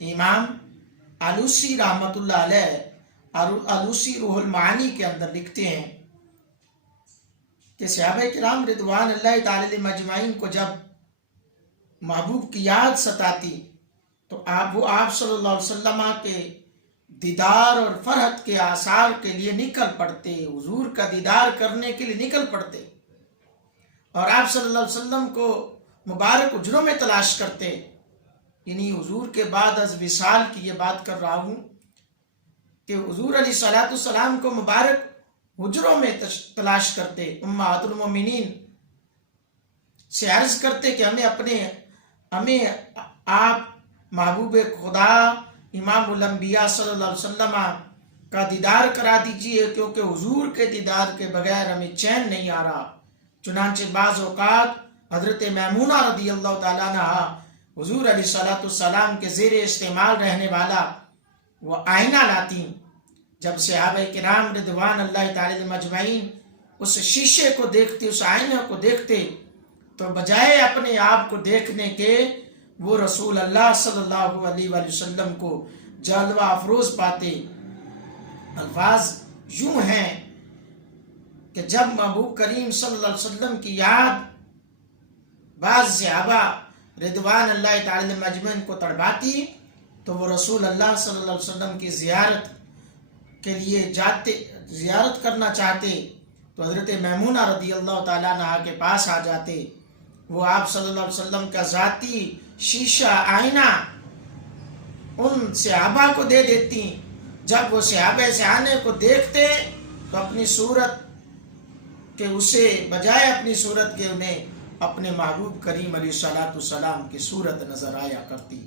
امام آلوسی رحمۃ اللہ علیہ آلوسی روح المعانی کے اندر لکھتے ہیں کہ صحابہ کرام رضوان اللہ تعالی علیہم اجمعین کو جب محبوب کی یاد ستاتی تو آپ صلی اللہ علیہ وسلم کے دیدار اور فرحت کے آثار کے لیے نکل پڑتے، حضور کا دیدار کرنے کے لیے نکل پڑتے، اور آپ صلی اللہ علیہ وسلم کو مبارک حجروں میں تلاش کرتے. یعنی حضور کے بعد از وصال کی یہ بات کر رہا ہوں کہ حضور علیہ الصلوۃ والسلام کو مبارک حجروں میں تلاش کرتے. امہات المومنین سے عرض کرتے کہ ہمیں آپ محبوب خدا امام الانبیاء صلی اللہ علیہ وسلم کا دیدار کرا دیجئے، کیونکہ حضور کے دیدار کے بغیر ہمیں چین نہیں آ رہا. چنانچہ بعض اوقات حضرت میمونہ رضی اللہ تعالیٰ عنہ حضور علیہ الصلوۃ والسلام کے زیر استعمال رہنے والا وہ آئینہ لاتی. جب صحابہ کرام رضوان اللہ تعالی علیہم اجمعین اس شیشے کو دیکھتے، اس آئینے کو دیکھتے، تو بجائے اپنے آپ کو دیکھنے کے وہ رسول اللہ صلی اللہ علیہ وآلہ وسلم کو جلوہ افروز پاتے. الفاظ یوں ہیں کہ جب محبوب کریم صلی اللہ علیہ وسلم کی یاد بعض صحابہ رضوان اللہ تعالی علیہم اجمعین کو تڑپاتی تو وہ رسول اللہ صلی اللہ علیہ وسلم کی زیارت کے لیے زیارت کرنا چاہتے تو حضرت میمونہ رضی اللہ تعالیٰ عنہ کے پاس آ جاتے. وہ آپ صلی اللہ علیہ وسلم کا ذاتی شیشہ آئینہ ان صحابہ کو دے دیتی. جب وہ صحابہ اس آئینے کو دیکھتے تو اپنی صورت کہ اسے بجائے اپنی صورت کے انہیں اپنے محبوب کریم علیہ الصلوۃ والسلام کی صورت نظر آیا کرتی.